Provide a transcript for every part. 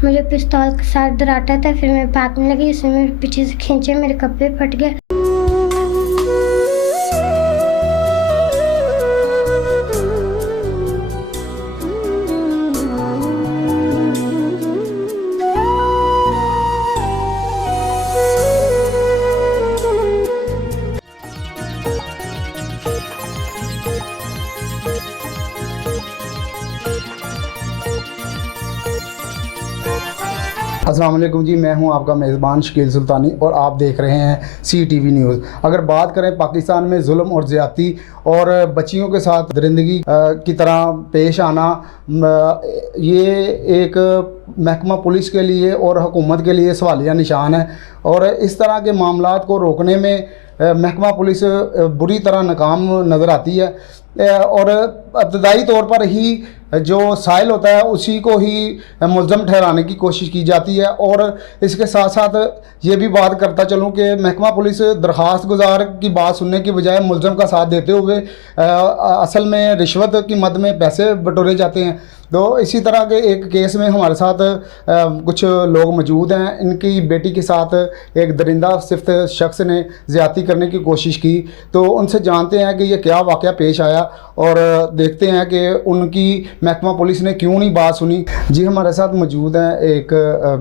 मुझे पिस्तौल के साथ डराता था। फिर मैं भागने लगी, उसने मेरे पीछे से खींचे, मेरे कपड़े फट गए। अस्सलाम वालेकुम जी, मैं हूं आपका मेज़बान शकील सुल्तानी और आप देख रहे हैं CTV न्यूज़। अगर बात करें पाकिस्तान में जुल्म और ज़्यादती और बच्चियों के साथ दरिंदगी की तरह पेश आना, ये एक महकमा पुलिस के लिए और हुकूमत के लिए सवालिया निशान है। और इस तरह के मामलात को रोकने में महकमा पुलिस बुरी तरह नाकाम नज़र आती है और इब्तदाई तौर पर ही जो साइल होता है उसी को ही मुल्ज़म ठहराने की कोशिश की जाती है। और इसके साथ साथ ये भी बात करता चलूँ कि महकमा पुलिस दरख्वास्त गुजार की बात सुनने की बजाय मुल्ज़म का साथ देते हुए असल में रिश्वत की मद में पैसे बटोरे जाते हैं। तो इसी तरह के एक केस में हमारे साथ कुछ लोग मौजूद हैं। इनकी बेटी के साथ एक दरिंदा सिफ्त शख्स ने ज़्यादती करने की कोशिश की, तो उनसे जानते हैं कि ये क्या वाक़या पेश आया और देखते हैं कि उनकी महकमा पुलिस ने क्यों नहीं बात सुनी। जी, हमारे साथ मौजूद हैं एक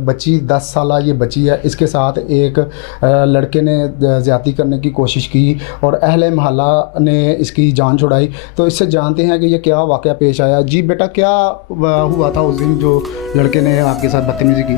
बच्ची, 10 साल ये बच्ची है। इसके साथ एक लड़के ने ज़्यादती करने की कोशिश की और अहले महल्ला ने इसकी जान छुड़ाई। तो इससे जानते हैं कि ये क्या वाक़या पेश आया। जी बेटा, क्या हुआ था उस दिन जो लड़के ने आपके साथ बदतमीज़ी की?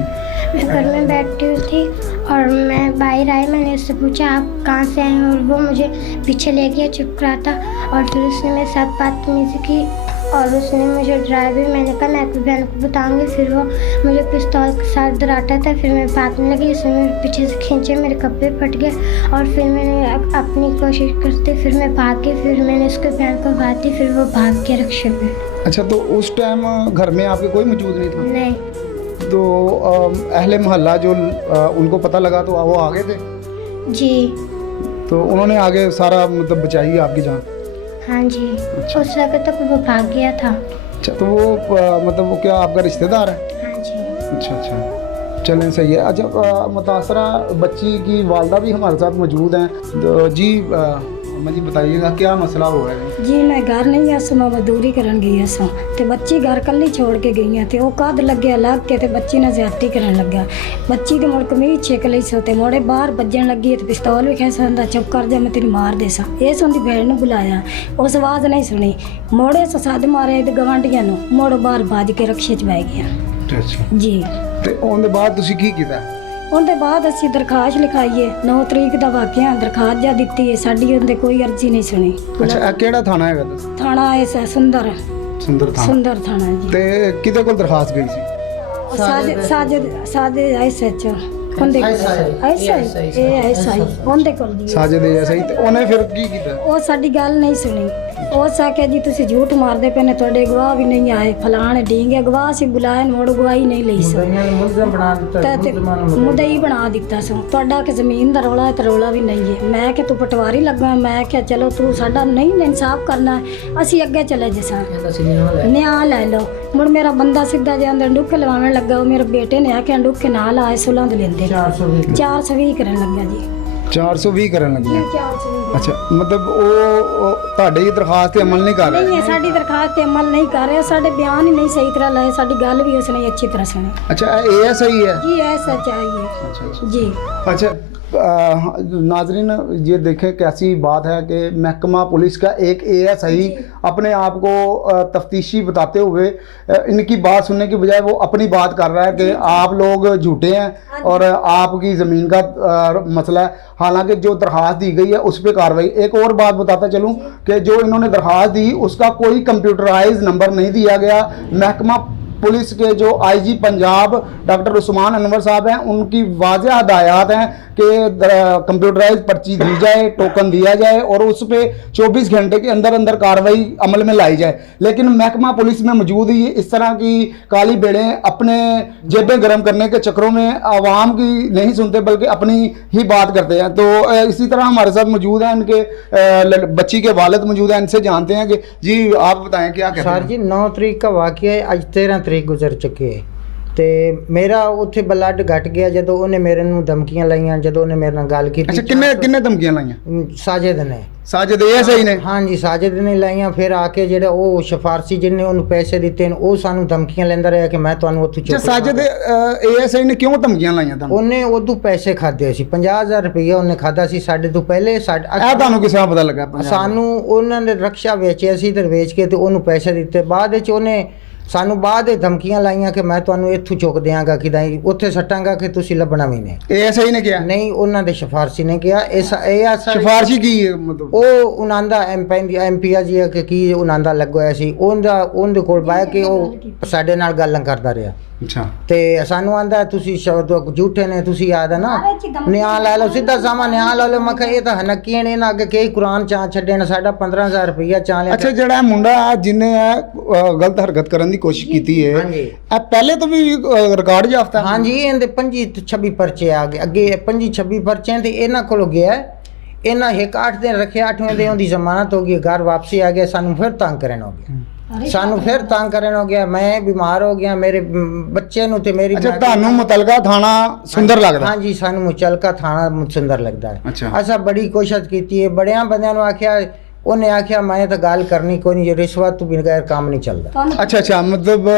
मैं घर में बैठी हुई थी और मैं बाहर आई। मैंने उससे पूछा आप कहाँ से आए हैं, और वो मुझे पीछे ले गया, चुप रहा था। और फिर उसने मेरे साथ बदतमीज़ी की और उसने मुझे डराया भी। मैंने कहा मैं अपनी बहन को बताऊंगी। फिर वो मुझे पिस्तौल के साथ डराता था। फिर मैं भागने लगी, उसने मेरे पीछे से खींचे, मेरे कपड़े फट गए। और फिर मैंने अपनी कोशिश करते, फिर मैं भाग के, फिर मैंने उसके बहन को बात दी, फिर वो भाग के रक्शे पे। अच्छा, तो उस टाइम घर में आपके कोई मौजूद नहीं था? नहीं। तो अहले मोहल्ला जो उनको पता लगा तो वो आ गए थे? जी। तो उन्होंने आगे सारा मतलब बचाई आपकी जान? हाँ जी। उस वक्त तक वो भाग गया था। अच्छा, तो वो मतलब वो क्या आपका रिश्तेदार है? हाँ जी। अच्छा अच्छा, चलें सही है। अच्छा, मुतासरा बच्ची की वालदा भी हमारे साथ मौजूद हैं। तो जी अम्मा जी बताइएगा क्या मसला हुआ है? जी मैं घर नहीं आसो, मैं मजदूरी करन गई आसो ते बच्ची घर कल्ली छोड़ के गई है। वो कद लगे लग के ते बच्ची ने ज्यादती करन लगा। बच्ची के मुड़ कमीज छेक लई सो ते मोड़े बाहर बजन लगी ते पिस्तौल भी कैसा हुंदा, चुप कर जा मैं तेरी मार देसा। ये सुनदी भैन नूं बुलाया, उस आवाज़ नहीं सुनी। मोड़े सो सद मारे ते गवांढियां नूं, मोड़ बाहर भज के रक्शे च बह गया। अच्छा जी। ते उनके बाद तुसी की कीता? ਉਹਦੇ ਬਾਅਦ ਅਸੀਂ ਦਰਖਾਸਤ ਲਿਖਾਈਏ। 9 ਤਰੀਕ ਦਾ ਵਾਕਿਆ, ਦਰਖਾਸਤ ਜਾ ਦਿੱਤੀ ਹੈ। ਸਾਡੀ ਉਹਦੇ ਕੋਈ ਅਰਜ਼ੀ ਨਹੀਂ ਸੁਣੀ। ਅੱਛਾ, ਇਹ ਕਿਹੜਾ ਥਾਣਾ ਹੈਗਾ? ਥਾਣਾ ਐਸ ਸੁੰਦਰ ਥਾਣਾ। ਸੁੰਦਰ ਥਾਣਾ ਜੀ। ਤੇ ਕਿਹਦੇ ਕੋਲ ਦਰਖਾਸਤ ਗਈ ਸੀ? ਸਾਜਦ ਐਸਐਚ ਉਹਦੇ ਉਹਦੇ ਕੋਲ ਦੀ ਸਾਜਦ ਐਸਆਈ। ਤੇ ਉਹਨੇ ਫਿਰ ਕੀ ਕੀਤਾ? ਉਹ ਸਾਡੀ ਗੱਲ ਨਹੀਂ ਸੁਣੀ। ਉਹ ਸਾਕੇ ਜੀ ਤੁਸੀਂ ਝੂਠ ਮਾਰਦੇ ਪਏ ਨੇ, ਤੁਹਾਡੇ ਗਵਾਹ ਵੀ ਨਹੀਂ ਆਏ, ਫਲਾਣੇ ਢੀਂਗੇ ਗਵਾਹ ਸੀ ਬੁਲਾਏ, ਮੋੜ ਗਵਾਹੀ ਨਹੀਂ ਲਈ ਸੋ ਮੁਦਈ ਬਣਾ ਦਿੱਤਾ ਸੋ। ਤੁਹਾਡਾ ਕਿ ਜ਼ਮੀਨ ਦਾ ਰੌਲਾ ਹੈ ਤੇ ਰੌਲਾ ਵੀ ਨਹੀਂ ਹੈ। ਮੈਂ ਕਿ ਤੂੰ ਪਟਵਾਰੀ ਲੱਗਾ, ਮੈਂ ਕਿਹਾ ਚਲੋ ਤੂੰ ਸਾਡਾ ਨਹੀਂ ਇਨਸਾਫ ਕਰਨਾ, ਅਸੀਂ ਅੱਗੇ ਚਲੇ ਜਸਾਂ, ਨਿਆਂ ਲੈ ਲਓ। ਮੁੜ ਮੇਰਾ ਬੰਦਾ ਸਿੱਧਾ ਜਿਹਾ ਅੰਦਰ ਡੁੱਕੇ ਲਵਾਉਣ ਲੱਗਾ। ਉਹ ਮੇਰੇ ਬੇਟੇ ਨੇ ਆਖਿਆ ਡੁੱਕੇ ਨਾਲ ਆਏ, ਸੁਲਾਂ ਦੇ ਲੈਂਦੇ 420 ਕਰਨ ਲੱਗਾ ਜੀ। 420 ਕਰਨ ਲੱਗੀ? 420। ਅੱਛਾ, ਮਤਲਬ ਉਹ ਤੁਹਾਡੀ ਦਰਖਾਸਤ ਤੇ ਅਮਲ ਨਹੀਂ ਕਰ ਰਿਹਾ? ਨਹੀਂ, ਸਾਡੀ ਦਰਖਾਸਤ ਤੇ ਅਮਲ ਨਹੀਂ ਕਰ ਰਿਹਾ। ਸਾਡੇ ਬਿਆਨ ਹੀ ਨਹੀਂ ਸਹੀ ਤਰ੍ਹਾਂ ਲਏ, ਸਾਡੀ ਗੱਲ ਵੀ ਉਸਨੇ ਅੱਛੀ ਤਰ੍ਹਾਂ ਸੁਣੀ। अच्छा, ये सही है जी, ऐसा चाहिए। अच्छा जी। अच्छा, नाजरीन ये देखें कैसी बात है कि महकमा पुलिस का एक ASI अपने आप को तफ्तीशी बताते हुए इनकी बात सुनने की बजाय वो अपनी बात कर रहा है कि आप लोग झूठे हैं और आपकी ज़मीन का मसला है। हालांकि जो दरख्वास्त दी गई है उस पर कार्रवाई। एक और बात बताता चलूँ कि जो इन्होंने दरख्वास्त दी उसका कोई कंप्यूटराइज नंबर नहीं दिया गया। महकमा पुलिस के जो IG पंजाब डॉक्टर उस्मान अनवर साहब हैं, उनकी वाज़ेह हदायत हैं कि कंप्यूटराइज पर्ची दी जाए, टोकन दिया जाए और उस पर 24 घंटे के अंदर अंदर कार्रवाई अमल में लाई जाए। लेकिन महकमा पुलिस में मौजूद ही इस तरह की काली बेड़ें अपने जेबें गर्म करने के चक्करों में आवाम की नहीं सुनते बल्कि अपनी ही बात करते हैं। तो इसी तरह हमारे साथ मौजूद हैं इनके बच्ची के वालिद मौजूद हैं, इनसे जानते हैं कि जी आप बताएं क्या कहते हैं? सर जी 9 तरीक का वाक़या है, आज 13 तरीक गुजर चुकी है। ਤੇ ਮੇਰਾ ਉੱਥੇ ਬਲੱਡ ਘਟ ਗਿਆ ਜਦੋਂ ਉਹਨੇ ਮੇਰੇ ਨੂੰ ਧਮਕੀਆਂ ਲਾਈਆਂ, ਜਦੋਂ ਉਹਨੇ ਮੇਰੇ ਨਾਲ ਗੱਲ ਕੀਤੀ। ਅੱਛਾ, ਕਿੰਨੇ ਧਮਕੀਆਂ ਲਾਈਆਂ? ਸਾਜਿਦ ਨੇ। ਸਾਜਿਦ ਇਹ ਸਹੀ ਨੇ? ਹਾਂਜੀ, ਸਾਜਿਦ ਨੇ ਲਾਈਆਂ। ਫਿਰ ਆ ਕੇ ਜਿਹੜਾ ਉਹ ਸਿਫਾਰਸ਼ੀ ਜਿਹਨੇ ਉਹਨੂੰ ਪੈਸੇ ਦਿੱਤੇ ਨੇ, ਉਹ ਸਾਨੂੰ ਧਮਕੀਆਂ ਲੈਂਦਾ ਰਿਹਾ ਕਿ ਮੈਂ ਤੁਹਾਨੂੰ ਉੱਥੋਂ ਚੁੱਕ ਲਵਾਂਗਾ। ਸਾਜਿਦ ASI ਨੇ ਕਿਉਂ ਧਮਕੀਆਂ ਲਾਈਆਂ ਤੁਹਾਨੂੰ? ਉਹਨੇ ਉਦੋਂ ਪੈਸੇ ਖਾਦੇ ਸੀ, 50,000 ਰੁਪਇਆ ਉਹਨੇ ਖਾਦਾ ਸੀ ਸਾਡੇ ਤੋਂ ਪਹਿਲੇ। ਇਹ ਤੁਹਾਨੂੰ ਕਿਸ ਤਰ੍ਹਾਂ ਪਤਾ ਲੱਗਾ? ਸਾਨੂੰ ਉਹਨਾਂ ਨੇ ਰਕਸ਼ਾ ਵੇਚਿਆ ਸੀ ਤੇ ਵੇਚ ਕੇ ਤੇ ਉਹਨੂੰ ਪੈਸੇ ਦਿੱਤੇ। ਬਾਅਦ ਵਿੱਚ ਉਹਨੇ ਸਾਨੂੰ ਬਾਅਦ ਵਿੱਚ ਧਮਕੀਆਂ ਲਾਈਆਂ ਕਿ ਮੈਂ ਤੁਹਾਨੂੰ ਇੱਥੋਂ ਚੁੱਕ ਦਿਆਂਗਾ, ਕਿਦਾਂ ਉੱਥੇ ਸੱਟਾਂਗਾ ਕਿ ਤੁਸੀਂ ਲੱਭਣਾ ਵੀ ਨਹੀਂ। ASI ਨੇ ਕਿਹਾ? ਨਹੀਂ, ਉਹਨਾਂ ਦੇ ਸਿਫਾਰਸ਼ੀ ਨੇ ਕਿਹਾ। ਇਹ ਸਿਫਾਰਸ਼ੀ ਕੀ ਹੈ ਮਤਲਬ? ਉਹ ਉਹਨਾਂ ਦਾ MP ਆ ਜੀ ਕਿ ਕੀ ਉਹਨਾਂ ਦਾ ਲੱਗਿਆ ਸੀ, ਉਹਦੇ ਕੋਲ ਬਾਇਆ ਕਿ ਉਹ ਸਾਡੇ ਨਾਲ ਗੱਲਾਂ ਕਰਦਾ ਰਿਹਾ। ਅੱਛਾ। ਤੇ ਸਾਨੂੰ ਆਂਦਾ ਤੁਸੀਂ ਸ਼ਬਦ ਝੂਠੇ ਨੇ, ਤੁਸੀਂ ਯਾਦ ਹੈ ਨਾ ਨਿਆਂ ਲੈ ਲਓ, ਸਿੱਧਾ ਸਾਮਾ ਨਿਆਂ ਲੈ ਲਓ। ਮੈਂ ਕਿਹਾ ਇਹ ਤਾਂ ਹਨਕੀਆਂ ਨੇ, ਇਹਨਾਂ ਅੱਗੇ ਕਈ ਕੁਰਾਨ ਚਾਂ ਛੱਡੇ ਨੇ, ਸਾਡਾ 15,000 ਰੁਪਇਆ ਚਾਂ ਲਿਆ। ਅੱਛਾ, ਜਿਹੜਾ ਇਹ ਮੁੰਡਾ ਜਿਹਨੇ ਗਲਤ ਹਰਕਤ ਕਰਨ ਦੀ ਕੋਸ਼ਿਸ਼ ਕੀਤੀ ਹੈ, ਇਹ ਪਹਿਲੇ ਤੋਂ ਵੀ ਰਿਕਾਰਡ ਯਾਫਤਾ? ਹਾਂਜੀ, ਇਹਦੇ 25-26 ਪਰਚੇ ਆ ਗਏ ਅੱਗੇ, 25-26 ਪਰਚੇ ਤੇ ਇਹਨਾਂ ਕੋਲ ਗਿਆ। ਇਹਨਾਂ 1-8 ਦਿਨ ਰੱਖਿਆ, 8ਵੇਂ ਦਿਨ ਉਹਦੀ ਜ਼ਮਾਨਤ ਹੋ ਗਈ, ਘਰ ਵਾਪਸੀ ਆ ਗਿਆ। ਸਾਨੂੰ ਫਿਰ ਤੰਗ ਕਰਨ ਹੋ ਗਿਆ, ਮੈਂ ਬਿਮਾਰ ਹੋ ਗਿਆ, ਮੇਰੇ ਬੱਚੇ ਨੂੰ ਤੇ ਮੇਰੀ। ਅੱਛਾ, ਤੁਹਾਨੂੰ ਮੁਤਲਕਾ ਥਾਣਾ ਸੁੰਦਰ ਲੱਗਦਾ? ਹਾਂਜੀ, ਸਾਨੂੰ ਮੁਤਲਕਾ ਥਾਣਾ ਸੁੰਦਰ ਲੱਗਦਾ ਹੈ। ਅੱਛਾ। ਅਸਾਂ ਬੜੀ ਕੋਸ਼ਿਸ਼ ਕੀਤੀ ਹੈ, ਬੜਿਆਂ ਬੰਦਿਆਂ ਨੂੰ ਆਖਿਆ, ਉਹਨੇ ਆਖਿਆ ਮੈਂ ਤਾਂ ਗੱਲ ਕਰਨੀ ਕੋਈ ਨਹੀਂ, ਰਿਸ਼ਵਤ ਤੋਂ ਬਗੈਰ ਕੰਮ ਨਹੀਂ ਚੱਲਦਾ। ਅੱਛਾ, ਮਤਲਬ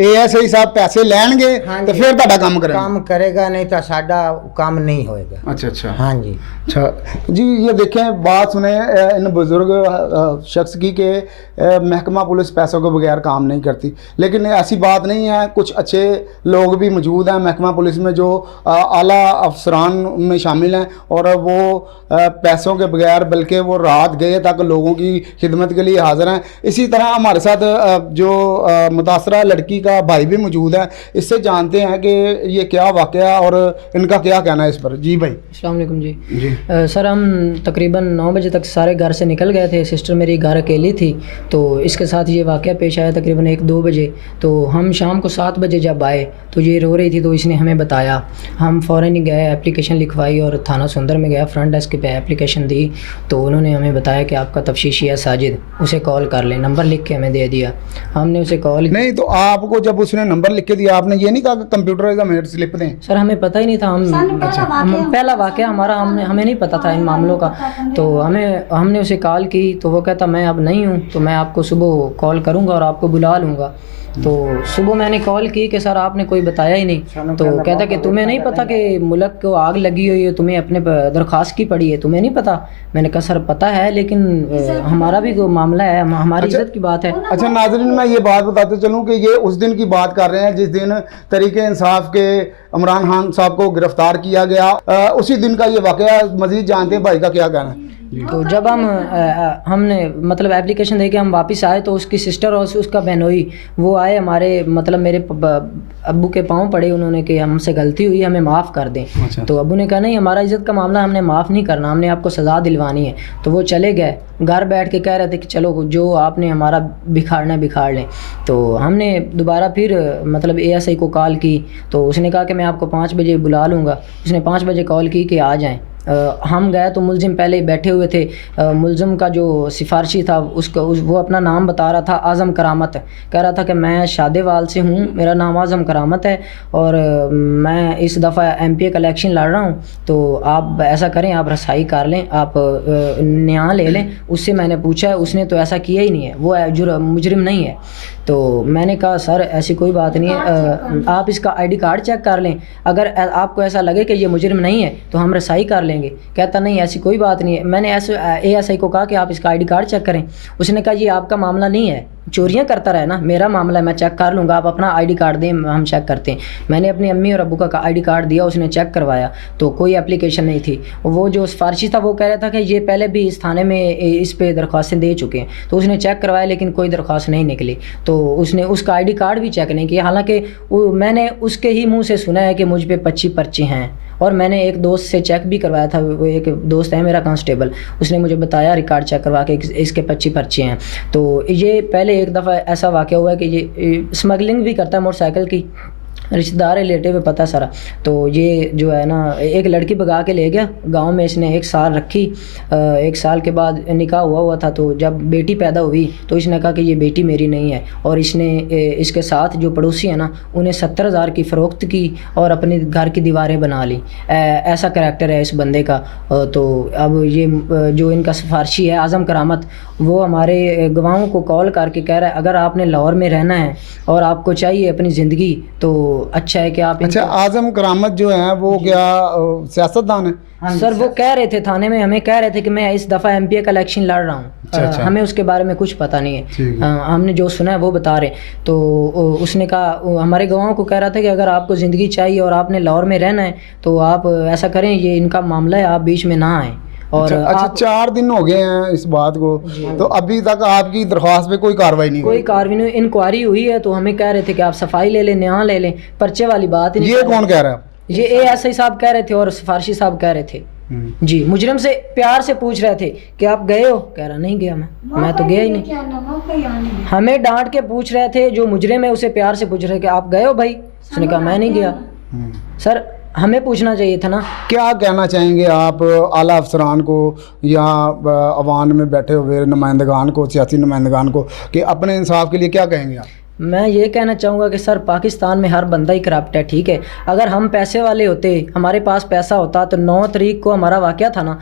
ASI ਸਾਹਿਬ ਪੈਸੇ ਲੈਣਗੇ ਤੇ ਫਿਰ ਤੁਹਾਡਾ ਕੰਮ ਕਰੇਗਾ, नहीं तो साडा काम नहीं होएगा। अच्छा। हाँ जी। अच्छा जी, ये देखें, बात सुने इन बुजुर्ग शख्स की कि महकमा पुलिस पैसों के बगैर काम नहीं करती, लेकिन ऐसी बात नहीं है। कुछ अच्छे लोग भी मौजूद हैं महकमा पुलिस में जो आला अफसरान में शामिल हैं, और वो पैसों के बगैर बल्कि वो रात गए तक लोगों की खिदमत के लिए हाजिर हैं। इसी तरह हमारे साथ जो मुतासरा लड़की का भाई भी मौजूद है, इससे जानते हैं कि ये क्या वाक़या और इनका क्या कहना है इस पर। जी भाई। अस्सलाम वालेकुम जी। सर, हम तकरीबन 9 बजे तक सारे घर से निकल गए थे। सिस्टर मेरी घर अकेली थी, तो इसके साथ ये वाक़या पेश आया तकरीबन 1-2 बजे। तो हम शाम को 7 बजे जब आए तो ये रो रही थी, तो इसने हमें बताया। हम फ़ौरन ही गए, एप्लीकेशन लिखवाई और थाना सुंदर में गया, फ्रंट डेस्क पे एप्लीकेशन दी। तो उन्होंने हमें बताया कि आपका तफ्शीशी है साजिद, उसे कॉल कर लें। नंबर लिख के हमें दे दिया, हमने उसे कॉल नहीं। तो आपको जब उसने नंबर लिख के दिया, आपने ये नहीं कहा कि कंप्यूटर का मिनट स्लिप दें? सर, हमें पता ही नहीं था। हम पहला वाक़या हमारा, हमें नहीं पता था इन मामलों का। तो हमने उसे कॉल की तो वो कहता मैं अब नहीं हूँ, तो मैं आपको सुबह कॉल करूँगा और आपको बुला लूँगा। तो सुबह मैंने कॉल की कि सर आपने कोई बताया ही नहीं। तो कहता कि तुम्हें नहीं पता कि मुल्क को आग लगी हुई है, तुम्हें अपने दरख्वास्त की पड़ी है, तुम्हें नहीं पता? मैंने कहा सर पता है, लेकिन हमारा भी कोई मामला है, हमारी इज्जत की बात है। अच्छा नाज़रीन, मैं ये बात बताते चलूँ कि ये उस दिन की बात कर रहे हैं जिस दिन तरीके इंसाफ के इमरान खान साहब को गिरफ्तार किया गया। उसी दिन का ये वाक़या। मज़ीद जानते हैं भाई का क्या कहना है। तो जब हमने मतलब एप्लीकेशन दे के हम वापस आए, तो उसकी सिस्टर और उसका बहनोई वो आए हमारे, मतलब मेरे अब्बू के पाँव पड़े उन्होंने कि हमसे गलती हुई, हमें माफ़ कर दें। अच्छा। तो अब्बू ने कहा नहीं, हमारा इज़्ज़त का मामला, हमने माफ़ नहीं करना, हमने आपको सज़ा दिलवानी है। तो वो चले गए, घर बैठ के कह रहे थे कि चलो जो आपने हमारा बिखाड़ना है बिखाड़ लें। तो हमने दोबारा फिर मतलब ASI को कॉल की, तो उसने कहा कि मैं आपको 5 बजे बुला लूँगा। उसने 5 बजे कॉल की कि आ जाएँ। हम गए तो मुलजिम पहले ही बैठे हुए थे। मुलजिम का जो सिफारशी था वो अपना नाम बता रहा था, आज़म करामत। कह रहा था कि मैं शादेवाल से हूँ, मेरा नाम आज़म करामत है और मैं इस दफ़ा MPA का इलेक्शन लड़ रहा हूँ, तो आप ऐसा करें, आप रसाई कर लें, आप न्याय ले लें। उससे मैंने पूछा है, उसने तो ऐसा किया ही नहीं है, वो मुजरिम नहीं है। तो मैंने कहा सर ऐसी कोई बात नहीं है, आप इसका ID कार्ड चेक कर लें, अगर आपको ऐसा लगे कि ये मुजरिम नहीं है तो हम रसाई कर लेंगे। कहता नहीं ऐसी कोई बात नहीं है। मैंने ऐसे ASI को कहा कि आप इसका ID कार्ड चेक करें। उसने कहा ये आपका मामला नहीं है, चोरियां करता रहे ना, मेरा मामला है, मैं चेक कर लूँगा, आप अपना ID कार्ड दें, हम चेक करते हैं। मैंने अपनी अम्मी और अब्बू का ID कार्ड दिया, उसने चेक करवाया तो कोई एप्लीकेशन नहीं थी। वो जो सिफारशी था वो कह रहा था कि ये पहले भी इस थाने में इस पे दरख्वास्तें दे चुके हैं। तो उसने चेक करवाया लेकिन कोई दरख्वास्त नहीं निकली, तो उसने उसका ID कार्ड भी चेक नहीं किया। हालांकि मैंने उसके ही मुँह से सुना है कि मुझ पर 25 पर्चे हैं, और मैंने एक दोस्त से चेक भी करवाया था, वो एक दोस्त है मेरा कांस्टेबल, उसने मुझे बताया रिकॉर्ड चेक करवा के इसके 25 पर्चे हैं। तो ये पहले एक दफ़ा ऐसा वाक़या हुआ है कि ये स्मगलिंग भी करता है मोटरसाइकिल की, رشتہ دار रिलेटिव पता सारा। तो ये जो है ना एक लड़की भगा के ले गया गांव में, इसने 1 साल रखी, 1 साल के बाद निकाह हुआ था। तो जब बेटी पैदा हुई तो इसने कहा कि ये बेटी मेरी नहीं है, और इसने इसके साथ जो पड़ोसी है ना उन्हें 70,000 की फ़रोख्त की और अपने घर की दीवारें बना ली। ऐसा करैक्टर है इस बंदे का। तो अब ये जो इनका सिफारशी है आज़म करामत, वो हमारे गवाहों को कॉल करके कह रहा है अगर आपने लाहौर में रहना है और आपको चाहिए अपनी ज़िंदगी तो अच्छा है कि आप अच्छा, आज़म करामत जो है वो क्या सियासतदान है? सर वो कह रहे थे थाने में, हमें कह रहे थे कि मैं इस दफ़ा एमपीए का इलेक्शन लड़ रहा हूँ। अच्छा। हमें उसके बारे में कुछ पता नहीं है। हमने जो सुना है वो बता रहे। तो उसने कहा, हमारे गवाहों को कह रहा था कि अगर आपको ज़िंदगी चाहिए और आपने लाहौर में रहना है तो आप ऐसा करें, ये इनका मामला है, आप बीच में ना आएँ। और अच्छा 4 दिन हो गए हैं इस बात को, तो अभी तक आपकी दरख्वास्त पे कोई कार्रवाई नहीं कोई कार्रवाई नहीं, इंक्वायरी हुई है। तो हमें कह रहे थे कि आप सफाई ले लें, यहाँ ले लें, पर्चे वाली बात ही नहीं। ये कौन कह रहा है? ये एएसआई साहब कह रहे थे और सिफारशी साहब कह रहे थे जी। मुजरिम से प्यार से पूछ रहे थे कि आप गए हो, कह रहा नहीं गया मैं तो गया ही नहीं। हमें डांट के पूछ रहे थे, जो मुजरिम है उसे प्यार से पूछ रहे कि आप गए हो भाई, उसने कहा मैं नहीं गया। सर हमें पूछना चाहिए था ना। क्या कहना चाहेंगे आप आला अफसरान को या अवान में बैठे हुए नुमाइंदगान को, सियासी नुमाइंदगान को, कि अपने इंसाफ के लिए क्या कहेंगे आप? मैं ये कहना चाहूँगा कि सर पाकिस्तान में हर बंदा ही करप्ट है, ठीक है। अगर हम पैसे वाले होते, हमारे पास पैसा होता तो 9 तारीख को हमारा वाक़या था ना,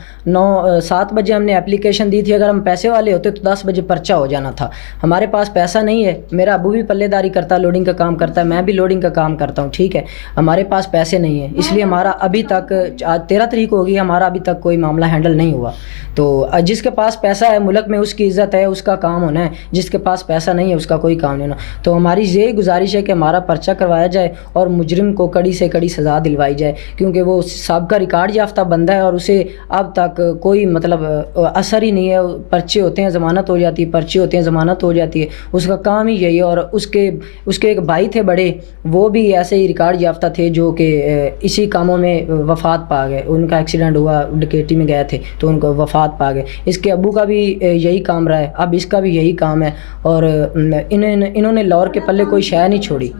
7 बजे हमने एप्लीकेशन दी थी। अगर हम पैसे वाले होते तो 10 बजे पर्चा हो जाना था। हमारे पास पैसा नहीं है। मेरा अबू भी पल्लेदारी करता है, लोडिंग का काम करता है, मैं भी लोडिंग का काम करता हूँ, ठीक है। हमारे पास पैसे नहीं है, इसलिए हमारा अभी तक, आज 13 तारीख होगी, हमारा अभी तक कोई मामला हैंडल नहीं हुआ। तो जिसके पास पैसा है मुल्क में उसकी इज़्ज़त है, उसका काम होना है। जिसके पास पैसा नहीं है उसका कोई काम नहीं होना। तो हमारी यही गुजारिश है कि हमारा पर्चा करवाया जाए और मुजरिम को कड़ी से कड़ी सज़ा दिलवाई जाए, क्योंकि वो सबका रिकॉर्ड याफ्ता बंदा है और उसे अब तक कोई मतलब असर ही नहीं है। पर्चे होते हैं ज़मानत हो जाती है, पर्चे होते हैं ज़मानत हो जाती है, उसका काम ही यही है। और उसके एक भाई थे बड़े, वो भी ऐसे ही रिकॉर्ड याफ्ता थे जो कि इसी कामों में वफ़ात पा गए। उनका एक्सीडेंट हुआ, डकैती में गए थे तो उनको वफ़ात पा गए। इसके अब्बू का भी यही काम रहा है, अब इसका भी यही काम है। और इन्होंने लाहौर के पल्ले कोई शय नहीं छोड़ी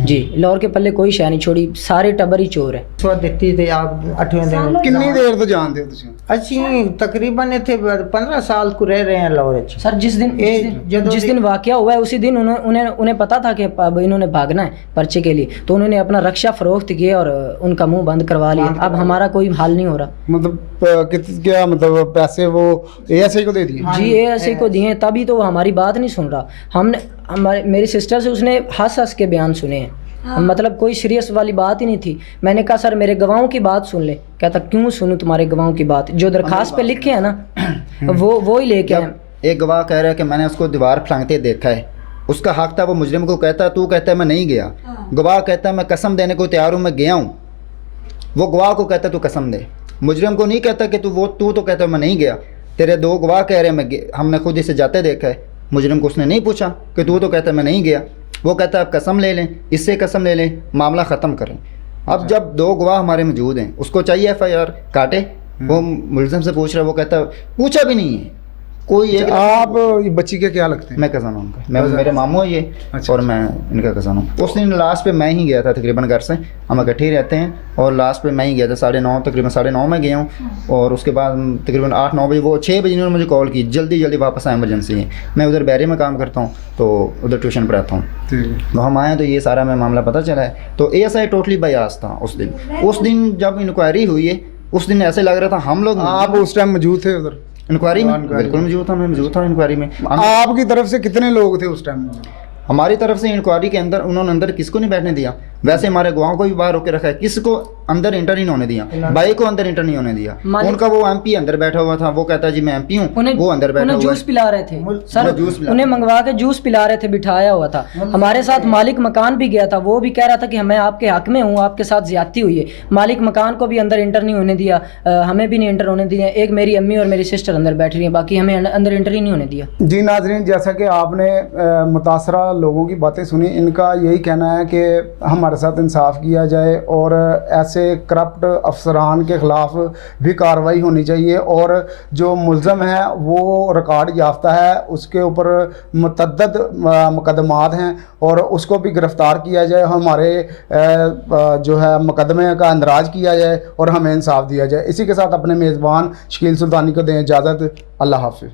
जी, लाहौर के पल्ले कोई शय नहीं छोड़ी, सारे टब्बर ही चोर है। ਦਿੱਤੀ ਤੇ ਆਪ 8ਵੇਂ ਦਿਨ ਕਿੰਨੀ ਦੇਰ ਤੋਂ ਜਾਣਦੇ ਹੋ ਤੁਸੀਂ? ਅਸੀਂ ਤਕਰੀਬਨ ਇੱਥੇ 15 साल को रह रहे हैं लाहौर ਵਿੱਚ। सर जिस दिन वाकया हुआ है उसी दिन उन्हें पता था कि अब इन्होंने भागना है पर्चे के लिए, तो उन्होंने अपना रक्षा फरोख्त किया और उनका मुंह बंद करवा लिया। अब हमारा कोई हाल नहीं हो रहा। मतलब क्या मतलब पैसे वो एएसआई को दे दिए? जी एएसआई को दिए, तभी तो वो हमारी बात नहीं सुन रहा। मेरी सिस्टर से उसने हंस के बयान सुने हैं। मतलब कोई सीरियस वाली बात ही नहीं थी। मैंने कहा सर मेरे गवाहों की बात सुन ले। कहता क्यों सुनूं तुम्हारे गवाहों की बात, जो दरखास्त पे लिखे हैं ना वो ही लेके आए। एक गवाह कह रहा है कि मैंने उसको दीवार फलांगते देखा है, उसका हक था। वो मुजरिम को कहता, तू कहता है मैं नहीं गया। गवाह कहता है मैं कसम देने को तैयार हूँ, मैं गया हूँ। वो गवाह को कहता तू कसम दे, मुजरिम को नहीं कहता कि तू तो कहता मैं नहीं गया। तेरे 2 गवाह कह रहे हैं हमने खुद इसे जाते देखा है। मुजरिम को उसने नहीं पूछा कि तू तो कहता मैं नहीं गया। वो कहता है आप कसम ले लें, इससे कसम ले लें, मामला ख़त्म करें। अब जब 2 गवाह हमारे मौजूद हैं, उसको चाहिए FIR काटे। वो मुलज़िम से पूछ रहा है, वो कहता पूछा भी नहीं है कोई। एक आप ये बच्ची के क्या लगते हैं? मैं कज़न हूँ उनका, मेरे मामू है ये। अच्छा, और मैं इनका कज़न हूँ। उस दिन लास्ट पे मैं ही गया था तकरीबन घर से, हम इकट्ठे ही रहते हैं। और लास्ट पे मैं ही गया था 9:30, तकरीबन 9:30 में गया हूँ। और उसके बाद तकरीबन 8-9 बजे, वो 6 बजे उन्होंने मुझे कॉल की, जल्दी वापस आए, इमरजेंसी है। मैं उधर बैरे में काम करता हूँ तो उधर ट्यूशन पढ़ाता हूँ। तो हम आए तो ये सारा मैं मामला पता चला है। तो ASI टोटली बायास था उस दिन जब इंक्वायरी हुई है। उस दिन ऐसे लग रहा था हम लोग, आप उस टाइम मौजूद थे उधर इंक्वायरी में? बिल्कुल मौजूद था, मैं मौजूद था इंक्वायरी में। आपकी तरफ से कितने लोग थे उस टाइम? हमारी तरफ से इंक्वायरी के अंदर उन्होंने अंदर किसको नहीं बैठने दिया। वैसे हमारे गवाहों को भी बाहर रोके रखा है, किसको अंदर इंटर नहीं होने दिया, भाई को अंदर इंटर नहीं होने दिया। उनका वो MP अंदर बैठा हुआ था, वो कहता जी मैं MP हूँ, वो अंदर बैठा हुआ। जूस पिला रहे थे सर, उन्हें मंगवा के जूस पिला रहे थे, बिठाया हुआ था। हमारे साथ मालिक मकान भी गया था, वो भी कह रहा था कि मैं आपके हक में हूँ, आपके साथ ज्यादती हुई है। मालिक मकान को भी अंदर इंटर नहीं होने दिया, हमें भी नहीं इंटर होने दिया। एक मेरी अम्मी और मेरी सिस्टर अंदर बैठ रही है, बाकी हमें अंदर इंटर ही नहीं होने दिया। जी नाज़रीन, जैसा कि आपने मुतासरा लोगों की बातें सुनी, इनका यही कहना है कि हमारे हमारे साथ इंसाफ किया जाए और ऐसे करप्ट अफसरान के ख़िलाफ़ भी कार्रवाई होनी चाहिए और जो मुलज़म है वो रिकॉर्ड याफ्ता है, उसके ऊपर मुतअद्दिद मुकदमात हैं और उसको भी गिरफ़्तार किया जाए, हमारे जो है मुकदमे का अंदराज किया जाए और हमें इंसाफ दिया जाए। इसी के साथ अपने मेज़बान शकील सुल्तानी को दें इजाज़त। अल्लाह हाफ़िज़।